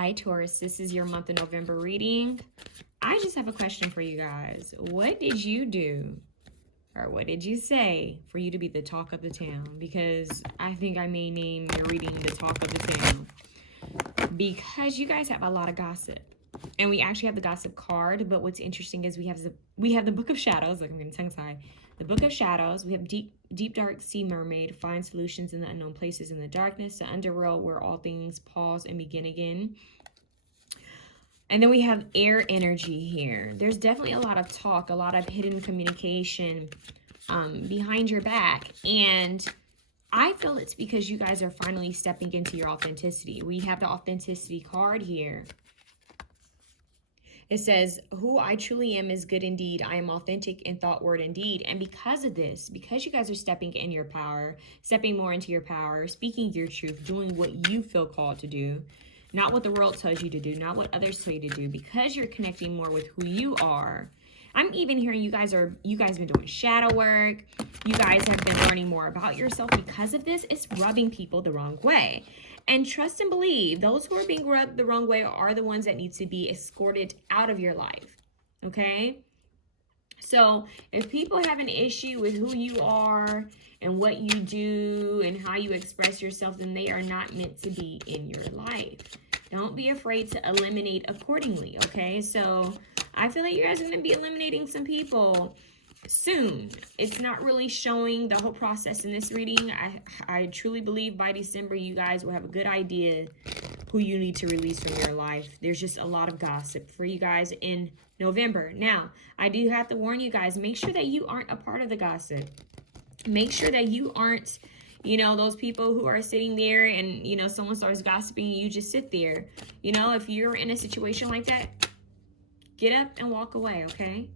Hi Taurus, this is your month of November reading. I just have a question for you guys. What did you do, or what did you say for you to be the talk of the town? Because I think I may name your reading the talk of the town. Because you guys have a lot of gossip. And we actually have the gossip card, but what's interesting is we have the Book of Shadows. Like, I'm getting tongue-tied. The Book of Shadows. We have deep dark sea mermaid, find solutions in the unknown places in the darkness, the underworld where all things pause and begin again. And then we have air energy here. There's definitely a lot of talk, a lot of hidden communication behind your back. And I feel it's because you guys are finally stepping into your authenticity. We have the authenticity card here. It says, who I truly am is good indeed. I am authentic in thought, word, and deed. And because of this, because you guys are stepping in your power, stepping more into your power, speaking your truth, doing what you feel called to do, not what the world tells you to do, not what others tell you to do, because you're connecting more with who you are. I'm even hearing you guys have been doing shadow work. You guys have been learning more about yourself. Because of this, it's rubbing people the wrong way. And trust and believe, those who are being rubbed the wrong way are the ones that need to be escorted out of your life. Okay? So if people have an issue with who you are and what you do and how you express yourself, then they are not meant to be in your life. Don't be afraid to eliminate accordingly, okay? So I feel like you guys are going to be eliminating some people soon. It's not really showing the whole process in this reading. I truly believe by December, you guys will have a good idea who you need to release from your life. There's just a lot of gossip for you guys in November. Now, I do have to warn you guys, make sure that you aren't a part of the gossip. Make sure that you aren't, you know, those people who are sitting there and, you know, someone starts gossiping and you just sit there. You know, if you're in a situation like that, get up and walk away, okay?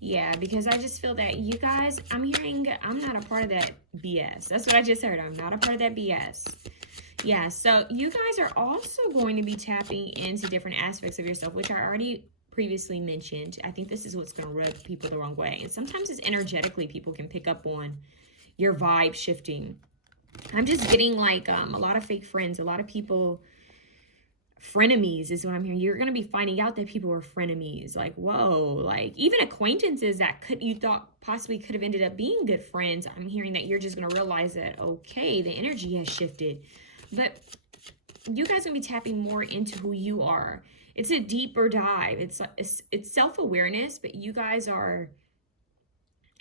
Yeah, because I just feel that you guys, I'm hearing, I'm not a part of that BS. That's what I just heard. I'm not a part of that BS. Yeah, so you guys are also going to be tapping into different aspects of yourself, which I already previously mentioned. I think this is what's going to rub people the wrong way. And sometimes it's energetically people can pick up on your vibe shifting. I'm just getting like a lot of fake friends, a lot of people, frenemies is what I'm hearing. You're going to be finding out that people are frenemies. Like, whoa, like even acquaintances that you thought possibly could have ended up being good friends. I'm hearing that you're just going to realize that, okay, the energy has shifted. But you guys are going to be tapping more into who you are. It's a deeper dive. It's self-awareness, but you guys are,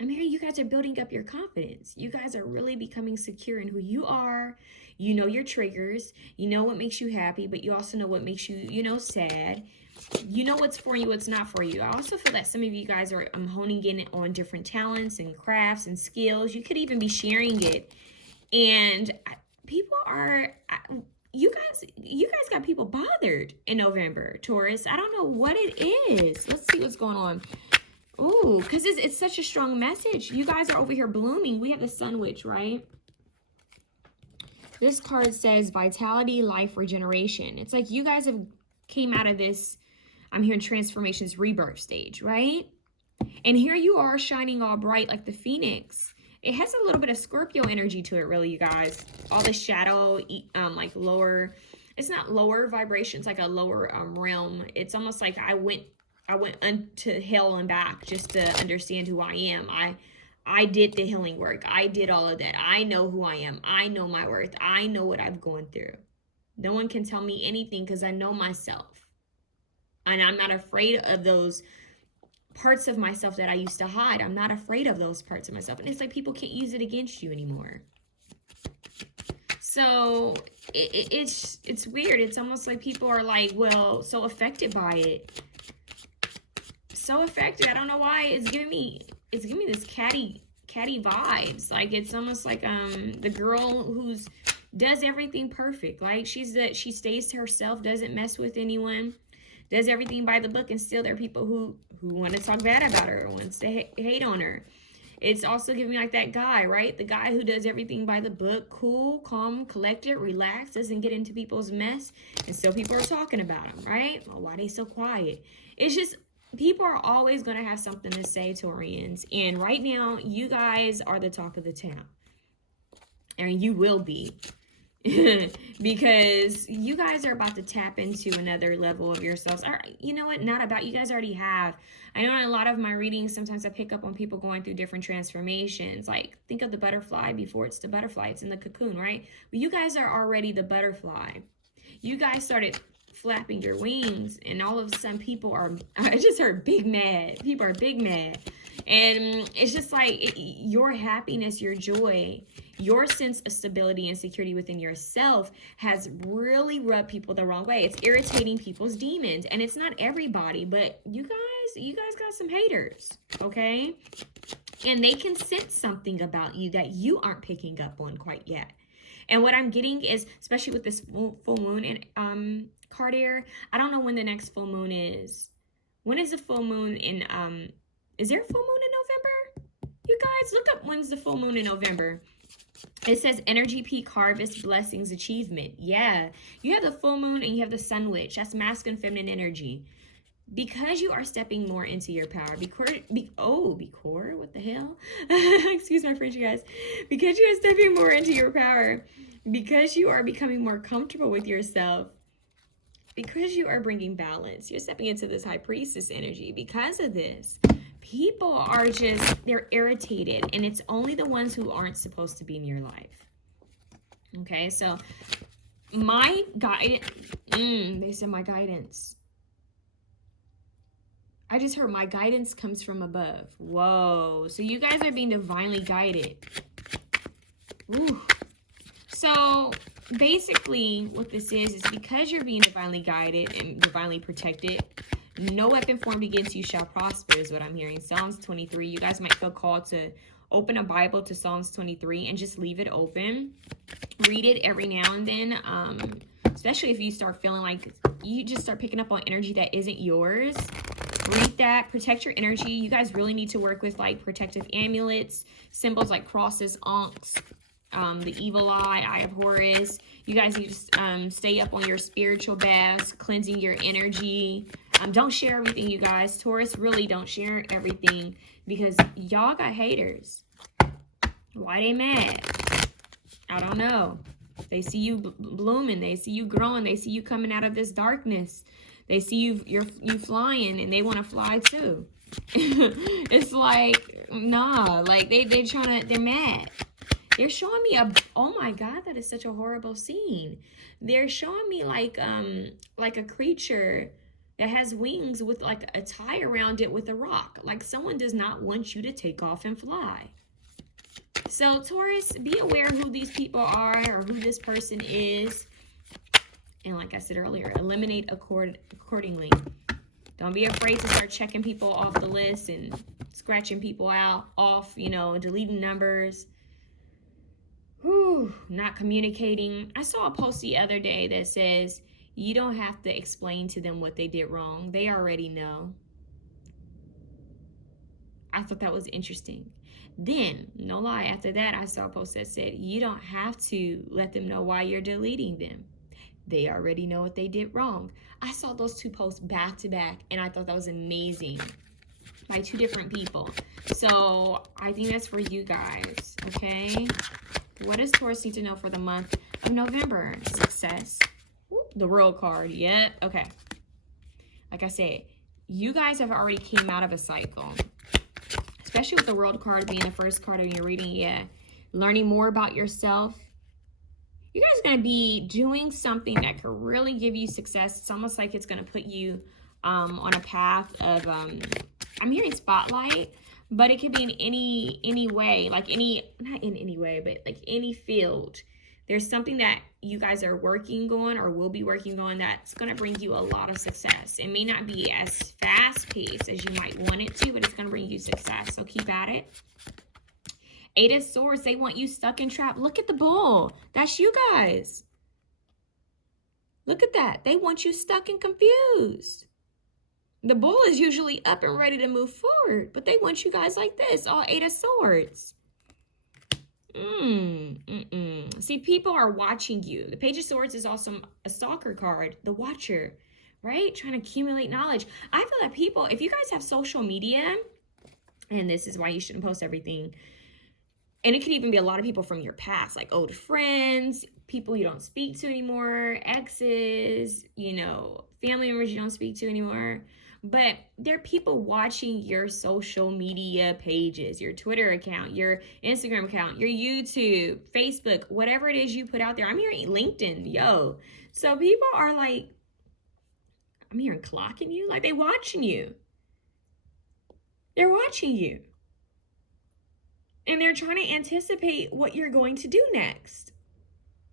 I'm hearing you guys are building up your confidence. You guys are really becoming secure in who you are. You know your triggers. You know what makes you happy, but you also know what makes you, you know, sad. You know what's for you, what's not for you. I also feel that some of you guys are honing in on different talents and crafts and skills. You could even be sharing it. And people are, you guys got people bothered in November, Taurus. I don't know what it is. Let's see what's going on. Ooh, because it's such a strong message. You guys are over here blooming. We have the Sun Witch, right? This card says vitality, life, regeneration. It's like you guys have came out of this, I'm hearing transformations, rebirth stage, right? And here you are shining all bright like the phoenix. It has a little bit of Scorpio energy to it, really, you guys. All the shadow, like lower, it's not lower vibration, it's like a lower realm. It's almost like I went unto hell and back just to understand who I am. I did the healing work. I did all of that. I know who I am. I know my worth. I know what I've gone through. No one can tell me anything because I know myself. And I'm not afraid of those parts of myself that I used to hide. I'm not afraid of those parts of myself. And it's like people can't use it against you anymore. So it's weird. It's almost like people are like, well, so affected by it. So affected. I don't know why. It's giving me this catty vibes. Like it's almost like the girl who's does everything perfect. Like she stays to herself, doesn't mess with anyone, does everything by the book, and still there are people who want to talk bad about her, wants to hate on her. It's also giving me like that guy, right? The guy who does everything by the book, cool, calm, collected, relaxed, doesn't get into people's mess, and still people are talking about him, right? Well, why are they so quiet? It's just people are always going to have something to say, Taurians. And right now, you guys are the talk of the town. And you will be. Because you guys are about to tap into another level of yourselves. Or, you know what? Not about, you guys already have. I know in a lot of my readings, sometimes I pick up on people going through different transformations. Like, think of the butterfly before it's the butterfly. It's in the cocoon, right? But you guys are already the butterfly. You guys started flapping your wings, and all of a sudden people are, I just heard big mad. People are big mad. And it's just like your happiness, your joy, your sense of stability and security within yourself has really rubbed people the wrong way. It's irritating people's demons. And it's not everybody, but you guys got some haters, okay? And they can sense something about you that you aren't picking up on quite yet. And what I'm getting is, especially with this full moon and card here, I don't know when the next full moon is. When is the full moon in is there a full moon in November? You guys, look up when's the full moon in November. It says energy peak, harvest, blessings, achievement. Yeah. You have the full moon and you have the sun witch. That's masculine, feminine energy. Because you are stepping more into your power. What the hell? Excuse my French, you guys. Because you are stepping more into your power. Because you are becoming more comfortable with yourself. Because you are bringing balance. You're stepping into this high priestess energy. Because of this, people are just, they're irritated. And it's only the ones who aren't supposed to be in your life. Okay, so my guidance, they said my guidance. I just heard my guidance comes from above. Whoa, so you guys are being divinely guided. Ooh. So basically what this is because you're being divinely guided and divinely protected, no weapon formed against you shall prosper is what I'm hearing. Psalms 23, you guys might feel called to open a Bible to Psalms 23 and just leave it open. Read it every now and then, especially if you start feeling like you just start picking up on energy that isn't yours. Read that, protect your energy. You guys really need to work with like protective amulets, symbols like crosses, ankhs, the evil eye of Horus. You guys need to stay up on your spiritual baths, cleansing your energy. Don't share everything, you guys. Taurus, really don't share everything because y'all got haters. Why they mad? I don't know. They see you blooming. They see you growing. They see you coming out of this darkness. They see you flying and they want to fly too. It's like, nah, like they're mad. They're showing me oh my God, that is such a horrible scene. They're showing me like a creature that has wings with like a tie around it with a rock. Like someone does not want you to take off and fly. So Taurus, be aware who these people are or who this person is. And like I said earlier, eliminate accordingly. Don't be afraid to start checking people off the list and scratching people off, deleting numbers. Whew, not communicating. I saw a post the other day that says, you don't have to explain to them what they did wrong. They already know. I thought that was interesting. Then, no lie, after that, I saw a post that said, you don't have to let them know why you're deleting them. They already know what they did wrong. I saw those two posts back to back, and I thought that was amazing by two different people. So I think that's for you guys, okay? What does Taurus need to know for the month of November? Success. Whoop, the World card. Yep. Okay. Like I said, you guys have already came out of a cycle, especially with the World card being the first card of your reading. Yeah. Learning more about yourself. You guys are going to be doing something that could really give you success. It's almost like it's going to put you on a path of, I'm hearing spotlight, but it could be in any way, like not in any way, but like any field. There's something that you guys are working on or will be working on that's going to bring you a lot of success. It may not be as fast-paced as you might want it to, but it's going to bring you success. So keep at it. Eight of Swords, they want you stuck and trapped. Look at the bull. That's you guys. Look at that. They want you stuck and confused. The bull is usually up and ready to move forward, but they want you guys like this, all Eight of Swords. See, people are watching you. The Page of Swords is also a stalker card, the watcher, right? Trying to accumulate knowledge. I feel that people, if you guys have social media, and this is why you shouldn't post everything, and it could even be a lot of people from your past, like old friends, people you don't speak to anymore, exes, you know, family members you don't speak to anymore. But there are people watching your social media pages, your Twitter account, your Instagram account, your YouTube, Facebook, whatever it is you put out there. I'm hearing LinkedIn, yo. So people are like, I'm hearing clocking you, like they watching you. They're watching you. And they're trying to anticipate what you're going to do next.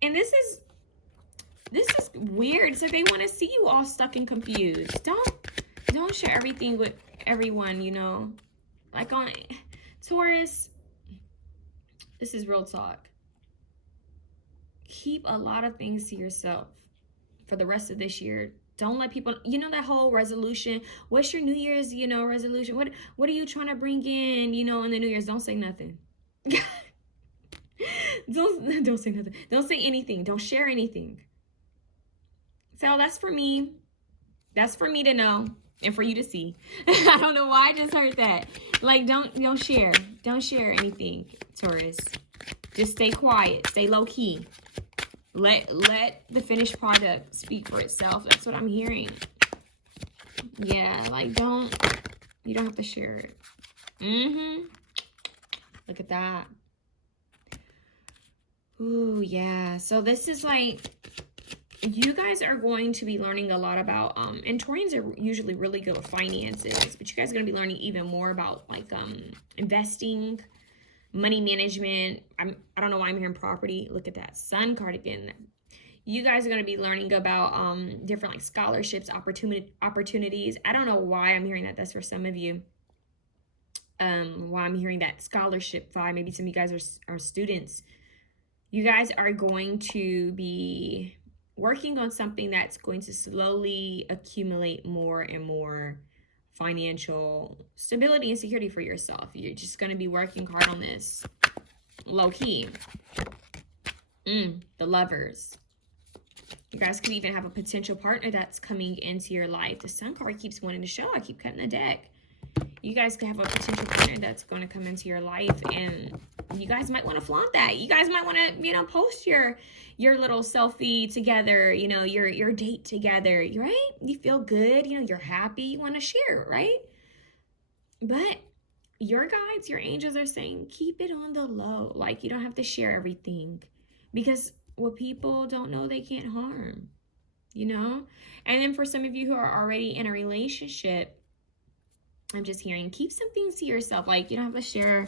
And this is weird. So they want to see you all stuck and confused. Don't share everything with everyone, you know. Like on Taurus, this is real talk. Keep a lot of things to yourself for the rest of this year. Don't let people, you know, that whole resolution. What's your New Year's, you know, resolution? What are you trying to bring in, you know, in the New Year's? Don't say nothing. Don't say nothing. Don't say anything. Don't share anything. So that's for me. That's for me to know and for you to see. I don't know why I just heard that. Like, don't share. Don't share anything, Taurus. Just stay quiet. Stay low key. Let the finished product speak for itself. That's what I'm hearing. Yeah, like you don't have to share it. Look at that. Ooh, yeah. So this is like, you guys are going to be learning a lot about, and Taurians are usually really good with finances, but you guys are going to be learning even more about like investing, money management. I don't know why I'm hearing property. Look at that Sun card again. You guys are going to be learning about different like scholarships, opportunities. I don't know why I'm hearing that. That's for some of you. Why I'm hearing that scholarship vibe. Maybe some of you guys are students. You guys are going to be working on something that's going to slowly accumulate more and more financial stability and security for yourself. You're just going to be working hard on this. Low key. The Lovers. You guys could even have a potential partner that's coming into your life. The Sun card keeps wanting to show. I keep cutting the deck. You guys could have a potential partner that's going to come into your life, and you guys might want to flaunt that. You guys might want to, you know, post your little selfie together, you know, your date together, right? You feel good, you know, you're happy, you want to share, right? But your guides, your angels are saying, keep it on the low. Like, you don't have to share everything, because what people don't know, they can't harm, you know? And then for some of you who are already in a relationship, I'm just hearing, keep some things to yourself. Like, you don't have to share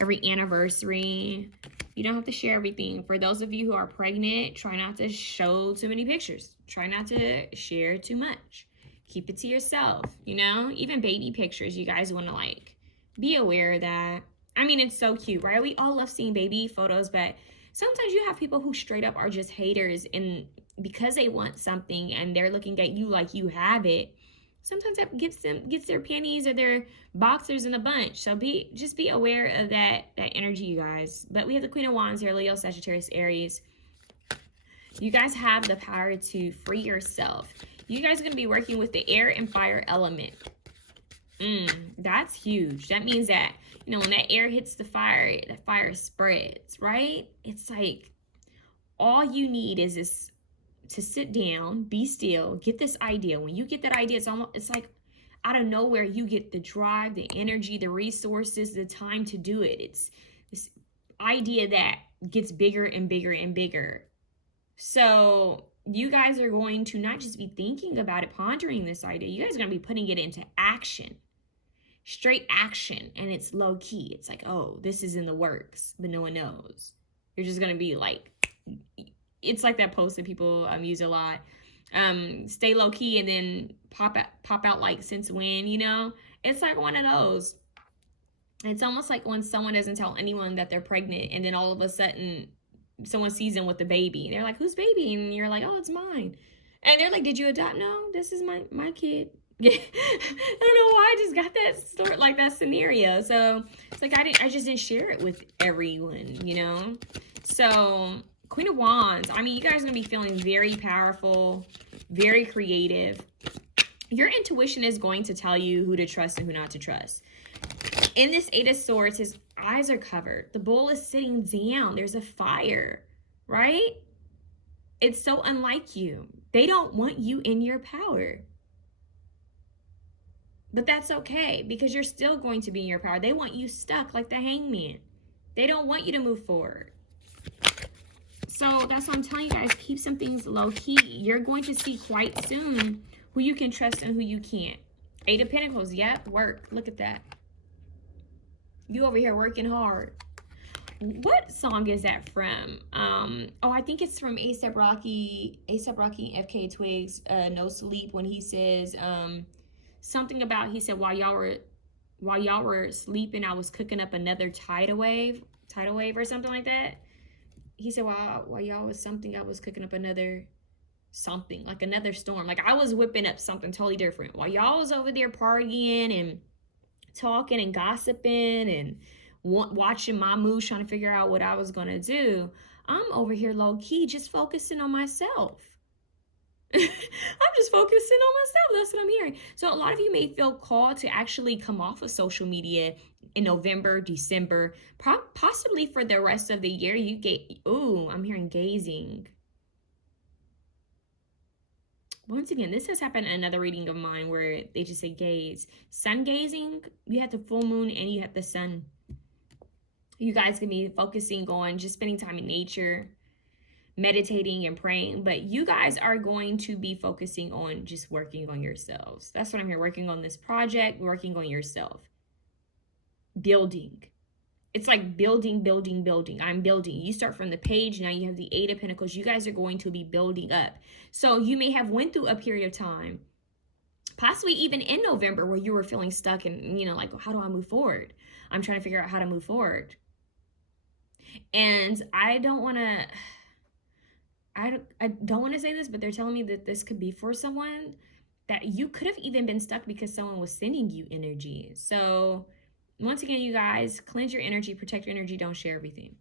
every anniversary. You don't have to share everything. For those of you who are pregnant, try not to show too many pictures. Try not to share too much. Keep it to yourself, you know? Even baby pictures, you guys want to, like, be aware of that. I mean, it's so cute, right? We all love seeing baby photos, but sometimes you have people who straight up are just haters, and because they want something and they're looking at you like you have it, sometimes that gets their panties or their boxers in a bunch. So just be aware of that energy, you guys. But we have the Queen of Wands here, Leo, Sagittarius, Aries. You guys have the power to free yourself. You guys are going to be working with the air and fire element. That's huge. That means that, you know, when that air hits the fire spreads, right? It's like all you need is this, to sit down, be still, get this idea. When you get that idea, it's like out of nowhere, you get the drive, the energy, the resources, the time to do it. It's this idea that gets bigger and bigger and bigger. So you guys are going to not just be thinking about it, pondering this idea. You guys are going to be putting it into action, straight action. And it's low key. It's like, oh, this is in the works, but no one knows. You're just going to be like, it's like that post that people use a lot. Stay low key and then pop out like since when, you know? It's like one of those. It's almost like when someone doesn't tell anyone that they're pregnant, and then all of a sudden someone sees them with the baby. They're like, whose baby? And you're like, oh, it's mine. And they're like, did you adopt? No, this is my kid. I don't know why I just got that story, like that scenario. So it's like I just didn't share it with everyone, you know? So Queen of Wands, I mean, you guys are going to be feeling very powerful, very creative. Your intuition is going to tell you who to trust and who not to trust. In this Eight of Swords, his eyes are covered. The bull is sitting down. There's a fire, right? It's so unlike you. They don't want you in your power. But that's okay, because you're still going to be in your power. They want you stuck like the hangman. They don't want you to move forward. So that's what I'm telling you guys. Keep some things low key. You're going to see quite soon who you can trust and who you can't. 8 of Pentacles. Yep, work. Look at that. You over here working hard. What song is that from? Oh, I think it's from A$AP Rocky and FK Twigs, No Sleep, when he says something about, he said, while y'all were sleeping, I was cooking up another tidal wave or something like that. He said, while y'all was something, I was cooking up another something, like another storm. Like I was whipping up something totally different. While y'all was over there partying and talking and gossiping and watching my moves, trying to figure out what I was going to do, I'm over here low key just focusing on myself. I'm just focusing on myself. That's what I'm hearing. So a lot of you may feel called to actually come off of social media in November, December, possibly for the rest of the year. You get, ooh, I'm hearing gazing. Once again, this has happened in another reading of mine where they just say gaze. Sun gazing, you have the full moon and you have the sun. You guys can be focusing on just spending time in nature, meditating and praying, but you guys are going to be focusing on just working on yourselves. That's what I'm here, working on this project, working on yourself. Building. It's like building. I'm building. You start from the page. Now you have the 8 of Pentacles. You guys are going to be building up. So you may have went through a period of time, possibly even in November, where you were feeling stuck and, you know, like, how do I move forward? I'm trying to figure out how to move forward. And I don't want to say this, but they're telling me that this could be for someone that you could have even been stuck because someone was sending you energy. So once again, you guys, cleanse your energy, protect your energy, don't share everything.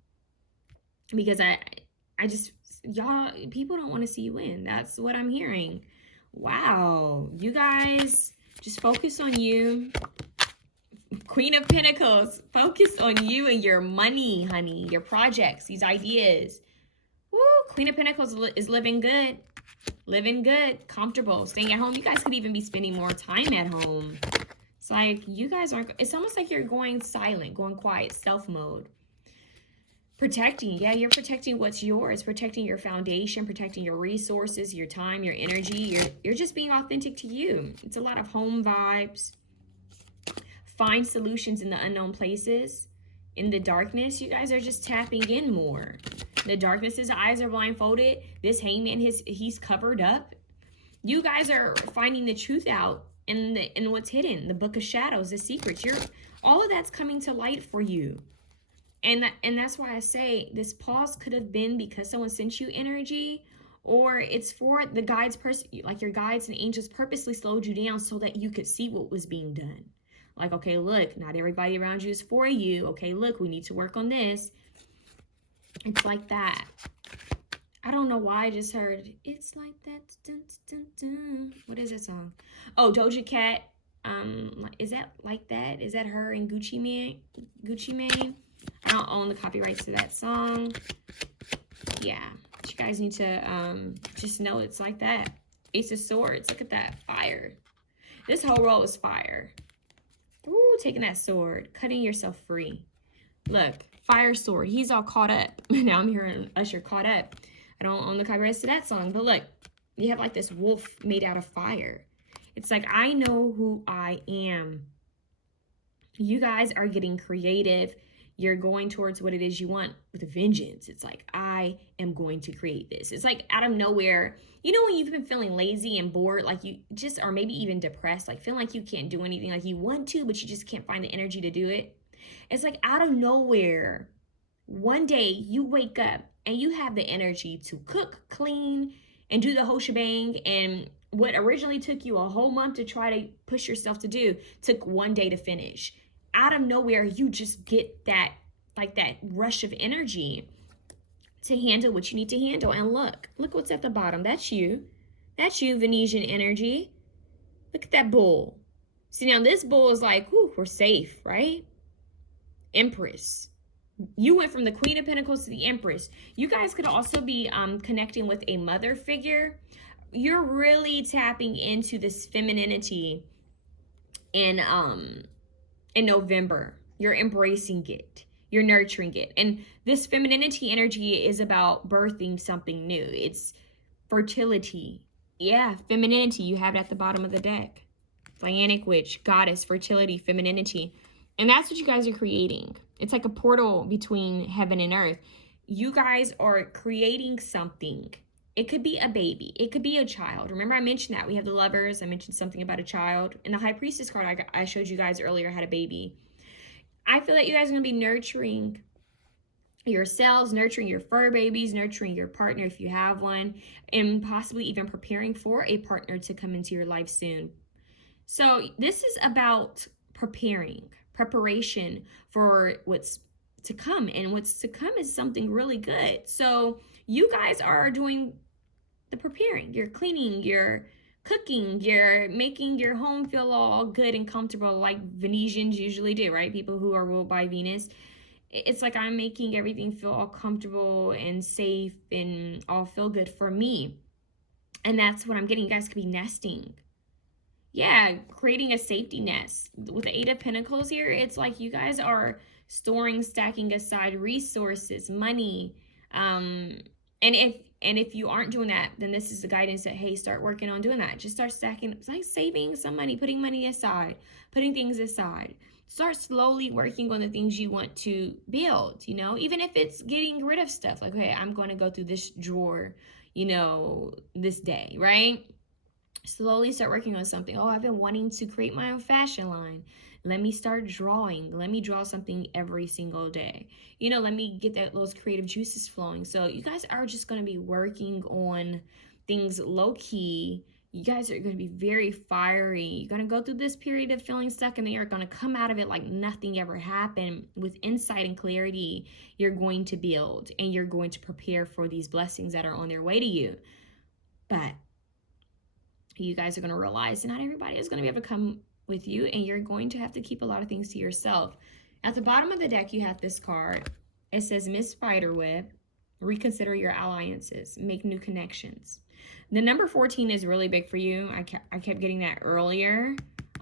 Because I just, y'all, people don't want to see you win. That's what I'm hearing. Wow. You guys, just focus on you. Queen of Pentacles, focus on you and your money, honey, your projects, these ideas. Woo, Queen of Pentacles is living good, comfortable, staying at home. You guys could even be spending more time at home. It's like you guys aren't, it's almost like you're going silent, going quiet, stealth mode. Protecting, yeah, you're protecting what's yours, protecting your foundation, protecting your resources, your time, your energy. You're just being authentic to you. It's a lot of home vibes. Find solutions in the unknown places. In the darkness, you guys are just tapping in more. The darkness, his eyes are blindfolded. This hangman, he's covered up. You guys are finding the truth out in what's hidden, the book of shadows, the secrets. All of that's coming to light for you. And that's why I say this pause could have been because someone sent you energy, or it's for the guides, like your guides and angels purposely slowed you down so that you could see what was being done. Like, okay, look, not everybody around you is for you. Okay, look, we need to work on this. It's like that. I don't know why I just heard, it's like that. Dun, dun, dun. What is that song? Oh, Doja Cat. Is that like that? Is that her and Gucci Mane? I don't own the copyrights to that song. Yeah, you guys need to just know it's like that. Ace of Swords. Look at that. Fire. This whole roll is fire. Ooh, taking that sword, cutting yourself free. Look, fire sword. He's all caught up. Now I'm hearing Usher caught up. I don't own the copyrights to that song, but look, you have like this wolf made out of fire. It's like, I know who I am. You guys are getting creative. You're going towards what it is you want with a vengeance. It's like, I am going to create this. It's like out of nowhere. You know when you've been feeling lazy and bored, like you just, or maybe even depressed, like feeling like you can't do anything, like you want to, but you just can't find the energy to do it. It's like out of nowhere, one day you wake up and you have the energy to cook, clean, and do the whole shebang. And what originally took you a whole month to try to push yourself to do, took one day to finish. Out of nowhere, you just get that, like that rush of energy to handle what you need to handle. And look what's at the bottom. That's you. That's you, Venetian energy. Look at that bull. See, now this bull is like, whew, we're safe, right? Empress. You went from the Queen of Pentacles to the Empress. You guys could also be connecting with a mother figure. You're really tapping into this femininity in November. You're embracing it. You're nurturing it. And this femininity energy is about birthing something new. It's fertility. Yeah, femininity. You have it at the bottom of the deck. Dianic witch, goddess, fertility, femininity. And that's what you guys are creating. It's like a portal between heaven and earth. You guys are creating something. It could be a baby. It could be a child. Remember I mentioned that. We have the Lovers. I mentioned something about a child. And the High Priestess card I showed you guys earlier had a baby. I feel that you guys are going to be nurturing yourselves, nurturing your fur babies, nurturing your partner if you have one, and possibly even preparing for a partner to come into your life soon. So this is about preparation for what's to come, and what's to come is something really good. So you guys are doing the preparing. You're cleaning, you're cooking, you're making your home feel all good and comfortable like Venetians usually do, right? People who are ruled by Venus. It's like I'm making everything feel all comfortable and safe and all feel good for me. And that's what I'm getting. You guys could be nesting. Yeah, creating a safety nest. With the Eight of Pentacles here, it's like you guys are storing, stacking aside resources, money. And if you aren't doing that, then this is the guidance that, hey, start working on doing that. Just start stacking, like saving some money, putting money aside, putting things aside. Start slowly working on the things you want to build, you know, even if it's getting rid of stuff. Like, okay, I'm going to go through this drawer, you know, this day, right? Slowly start working on something. Oh, I've been wanting to create my own fashion line. Let me start drawing. Let me draw something every single day. You know, let me get those creative juices flowing. So you guys are just going to be working on things low key. You guys are going to be very fiery. You're going to go through this period of feeling stuck, and then you're going to come out of it like nothing ever happened. With insight and clarity, you're going to build, and you're going to prepare for these blessings that are on their way to you. But you guys are going to realize not everybody is going to be able to come with you, and you're going to have to keep a lot of things to yourself. At the bottom of the deck, you have this card. It says, Miss Spiderweb, reconsider your alliances, make new connections. The number 14 is really big for you. I kept getting that earlier.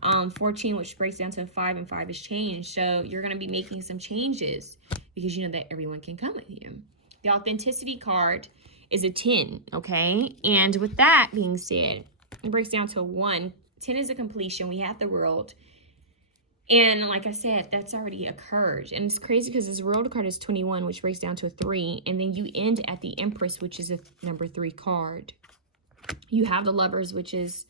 14, which breaks down to a 5, and 5 is change. So you're going to be making some changes because you know that everyone can come with you. The authenticity card is a 10, okay? And with that being said, it breaks down to 1. 10 is a completion. We have the world. And like I said, that's already occurred. And it's crazy because this world card is 21, which breaks down to a 3. And then you end at the Empress, which is a number 3 card. You have the Lovers, which is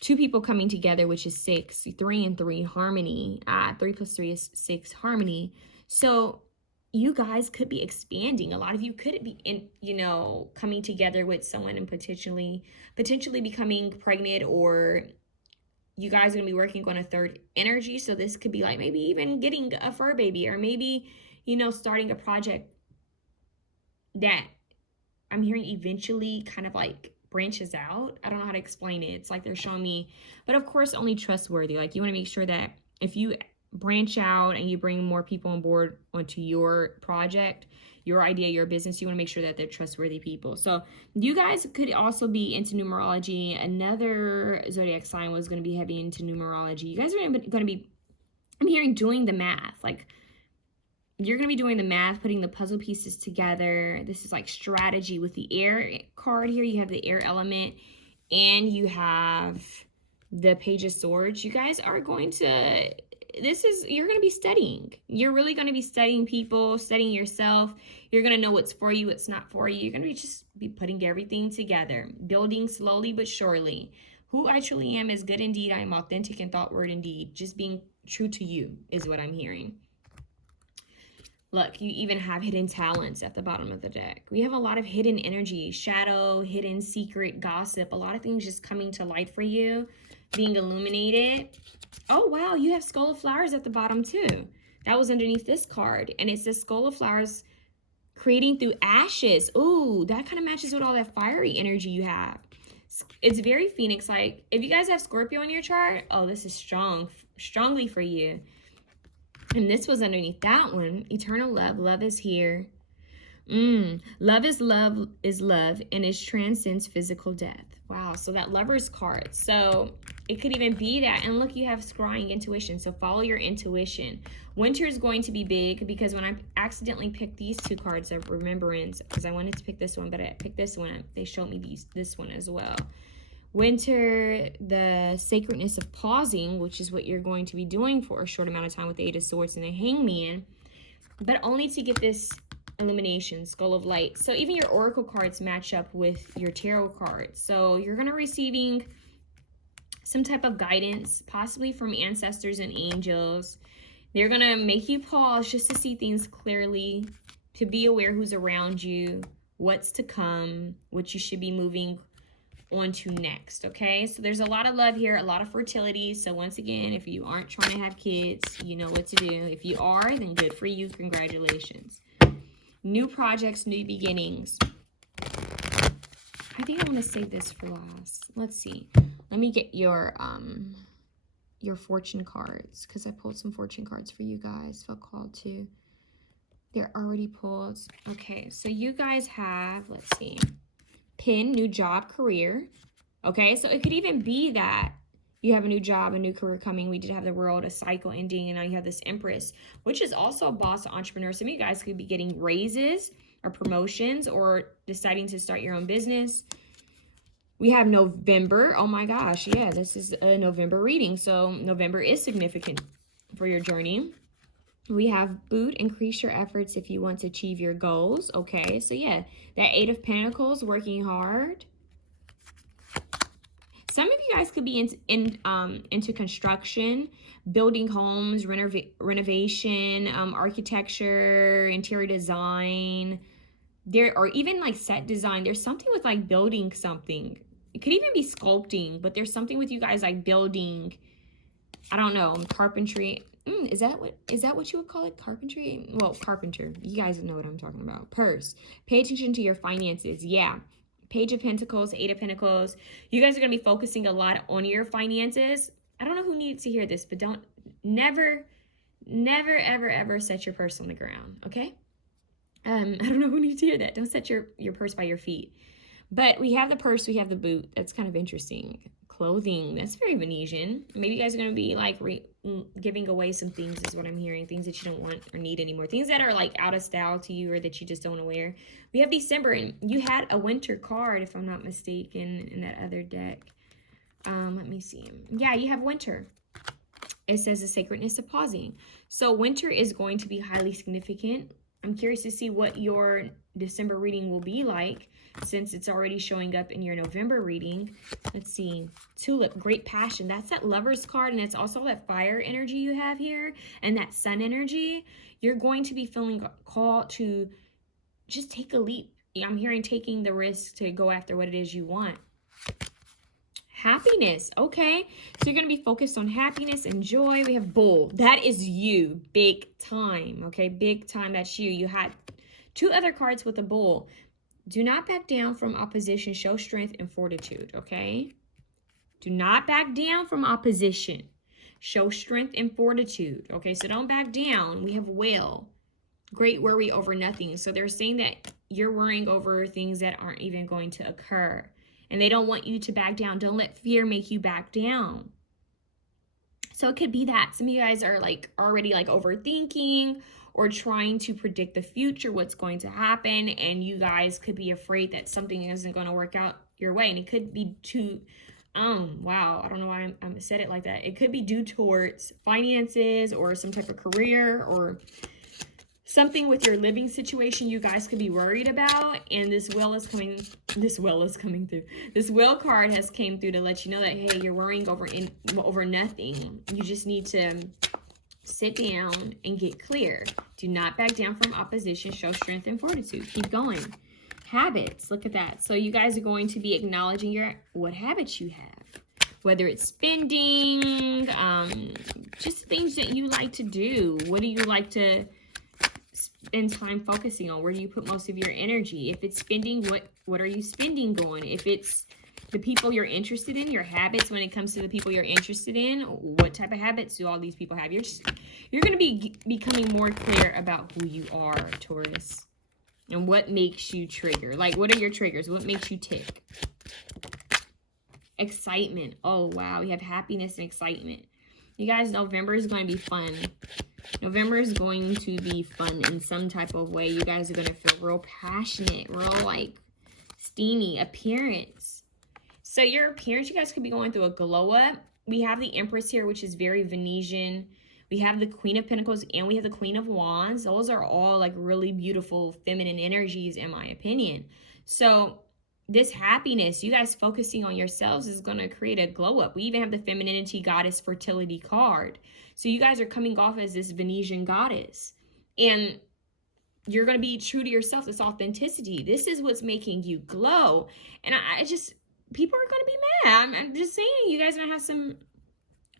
2 people coming together, which is 6. 3 and 3, harmony. 3 plus 3 is 6, harmony. So you guys could be expanding. A lot of you could be coming together with someone and potentially becoming pregnant, or you guys are going to be working on a third energy. So this could be like maybe even getting a fur baby, or maybe, starting a project that I'm hearing eventually kind of like branches out. I don't know how to explain it. It's like they're showing me, but of course only trustworthy. Like you want to make sure that if you branch out and you bring more people on board onto your project, your idea, your business, you want to make sure that they're trustworthy people. So you guys could also be into numerology. Another zodiac sign was going to be heavy into numerology. You guys are going to be, I'm hearing, doing the math. Like you're going to be doing the math, putting the puzzle pieces together. This is like strategy. With the air card here, you have the air element, and you have the Page of Swords. You guys are going to, you're going to be studying. You're really going to be studying people, studying yourself. You're going to know what's for you, what's not for you. You're going to just be putting everything together, building slowly but surely. Who I truly am is good indeed. I am authentic in thought, word, and deed. Just being true to you is what I'm hearing. Look, you even have hidden talents at the bottom of the deck. We have a lot of hidden energy, shadow, hidden secret, gossip, a lot of things just coming to light for you, being illuminated. Oh, wow, you have Skull of Flowers at the bottom too. That was underneath this card. And it says Skull of Flowers creating through ashes. Ooh, that kind of matches with all that fiery energy you have. It's very Phoenix-like. If you guys have Scorpio in your chart, oh, this is strongly for you. And this was underneath that one. Eternal love. Love is here. Love, and it transcends physical death. Wow, so that Lover's card. So it could even be that. And look, you have scrying intuition. So follow your intuition. Winter is going to be big, because when I accidentally picked these two cards of remembrance, because I wanted to pick this one, but I picked this one, they showed me this one as well. Winter, the sacredness of pausing, which is what you're going to be doing for a short amount of time with the Eight of Swords and the Hangman, but only to get this illumination, Skull of Light. So even your oracle cards match up with your tarot cards. So you're going to receiving some type of guidance, possibly from ancestors and angels. They're going to make you pause just to see things clearly, to be aware who's around you, what's to come, what you should be moving on to next. Okay, so there's a lot of love here, a lot of fertility. So once again, if you aren't trying to have kids, you know what to do. If you are, then good for you. Congratulations. New projects, new beginnings. I think I want to save this for last. Let's see. Let me get your fortune cards, because I pulled some fortune cards for you guys. Felt called to. They're already pulled. Okay, so you guys have, let's see, pin, new job, career. Okay, so it could even be that you have a new job, a new career coming. We did have the world, a cycle ending, and now you have this Empress, which is also a boss entrepreneur. Some of you guys could be getting raises or promotions, or deciding to start your own business. We have November. Oh my gosh, yeah, this is a November reading. So November is significant for your journey. We have boot, increase your efforts if you want to achieve your goals. Okay, so yeah, that Eight of Pentacles, working hard. Some of you guys could be into construction, building homes, renovation, architecture, interior design. There, or even like set design. There's something with like building something. It could even be sculpting, but there's something with you guys like building. I don't know, carpentry. Is that what you would call it? Carpentry? Well, carpenter. You guys know what I'm talking about. Purse. Pay attention to your finances. Yeah. Page of Pentacles, Eight of Pentacles. You guys are going to be focusing a lot on your finances. I don't know who needs to hear this, but never, ever set your purse on the ground, okay? I don't know who needs to hear that. Don't set your purse by your feet. But we have the purse, we have the boot. That's kind of interesting. Clothing, that's very Venetian. Maybe you guys are going to be like giving away some things, is what I'm hearing. Things that you don't want or need anymore. Things that are like out of style to you, or that you just don't want to wear. We have December, and you had a winter card, if I'm not mistaken, in that other deck. Let me see. Yeah, you have winter. It says the sacredness of pausing. So winter is going to be highly significant. I'm curious to see what your December reading will be like, since it's already showing up in your November reading. Let's see. Tulip, great passion. That's that Lover's card, and it's also that fire energy you have here, and that sun energy. You're going to be feeling called to just take a leap. I'm hearing taking the risk to go after what it is you want. Happiness. Okay, so you're going to be focused on happiness and joy. We have Bull. That is you. Big time. Okay, big time. That's you. You had two other cards with a Bull. Do not back down from opposition. Show strength and fortitude. Okay, do not back down from opposition. Show strength and fortitude. Okay, so don't back down. We have Will. Great worry over nothing. So they're saying that you're worrying over things that aren't even going to occur. And they don't want you to back down. Don't let fear make you back down. So it could be that some of you guys are like already like overthinking, or trying to predict the future, what's going to happen. And you guys could be afraid that something isn't going to work out your way. And it could be wow, I don't know why I said it like that. It could be due towards finances, or some type of career, or something with your living situation you guys could be worried about. And this will is coming through. This will card has came through to let you know that, hey, you're worrying over nothing. You just need to sit down and get clear. Do not back down from opposition. Show strength and fortitude. Keep going. Habits. Look at that. So you guys are going to be acknowledging what habits you have. Whether it's spending, just things that you like to do. What do you like to spend time focusing on? Where do you put most of your energy? If it's spending, what are you spending on? If it's the people you're interested in, your habits when it comes to the people you're interested in. What type of habits do all these people have? You're going to be becoming more clear about who you are, Taurus. And what makes you trigger. Like, what are your triggers? What makes you tick? Excitement. Oh, wow. We have happiness and excitement. You guys, November is going to be fun. November is going to be fun in some type of way. You guys are going to feel real passionate, real, like, steamy appearance. So your appearance, you guys could be going through a glow up. We have the Empress here, which is very Venetian. We have the Queen of Pentacles and we have the Queen of Wands. Those are all like really beautiful feminine energies in my opinion. So this happiness, you guys focusing on yourselves is going to create a glow up. We even have the Femininity Goddess Fertility card. So you guys are coming off as this Venetian goddess. And you're going to be true to yourself, this authenticity. This is what's making you glow. And I just, people are going to be mad. I'm just saying, you guys are going to have some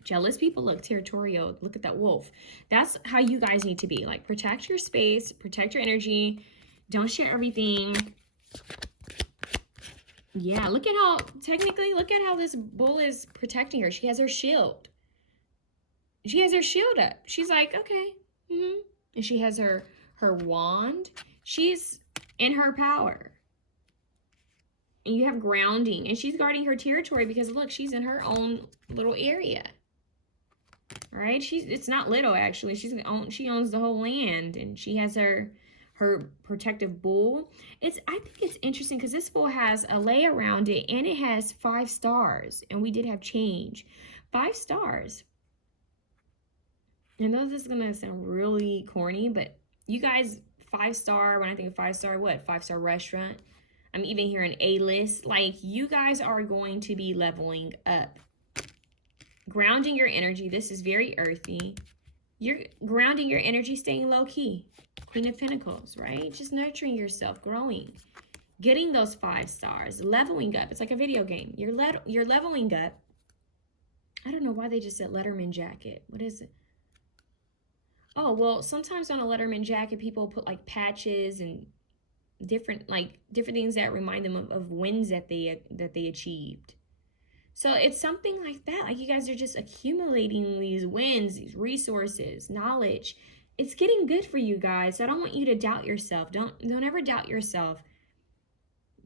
jealous people. Look, territorial. Look at that wolf. That's how you guys need to be. Like, protect your space, protect your energy. Don't share everything. Yeah, look at how, technically, look at how this bull is protecting her. She has her shield. She has her shield up. She's like, okay. And she has her wand. She's in her power. And you have grounding. And she's guarding her territory because, look, she's in her own little area. All right, it's not little actually. She owns the whole land, and she has her protective bull. I think it's interesting because this bull has a lei around it, and it has 5 stars. And we did have change, 5 stars. I know this is gonna sound really corny, but you guys, 5-star. When I think of 5-star, what? 5-star restaurant. I'm even hearing A-list. Like, you guys are going to be leveling up. Grounding your energy. This is very earthy. You're grounding your energy, staying low key. Queen of Pentacles, right? Just nurturing yourself, growing, getting those 5 stars, leveling up. It's like a video game. You're leveling up. I don't know why they just said Letterman jacket. What is it? Oh, well, sometimes on a Letterman jacket, people put like patches and different things that remind them of wins that they achieved. So it's something like that. Like, you guys are just accumulating these wins, these resources, knowledge. It's getting good for you guys. So I don't want you to doubt yourself. Don't ever doubt yourself.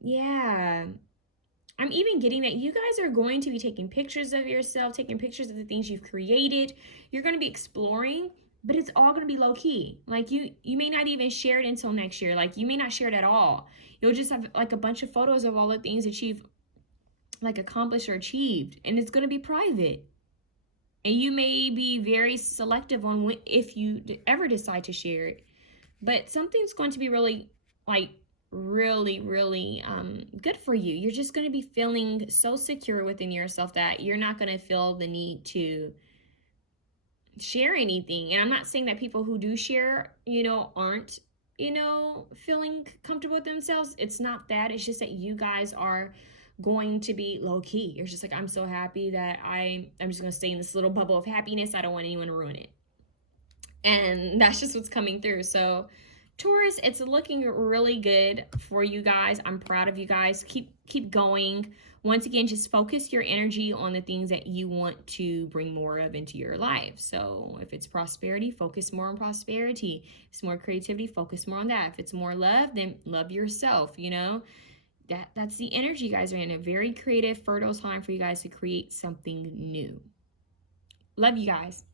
Yeah. I'm even getting that you guys are going to be taking pictures of yourself, taking pictures of the things you've created. You're going to be exploring, but it's all going to be low key. Like, you may not even share it until next year. Like, you may not share it at all. You'll just have like a bunch of photos of all the things that you've like accomplished or achieved, and it's going to be private. And you may be very selective on if you ever decide to share it, but something's going to be really good for you. You're just going to be feeling so secure within yourself that you're not going to feel the need to share anything. And I'm not saying that people who do share, aren't, feeling comfortable with themselves. It's not that. It's just that you guys are going to be low key. You're just like, I'm so happy that I'm just going to stay in this little bubble of happiness. I don't want anyone to ruin it. And that's just what's coming through. So Taurus, it's looking really good for you guys. I'm proud of you guys. Keep going. Once again, just focus your energy on the things that you want to bring more of into your life. So if it's prosperity, focus more on prosperity. If it's more creativity, focus more on that. If it's more love, then love yourself, That's the energy you guys are in. A very creative, fertile time for you guys to create something new. Love you guys.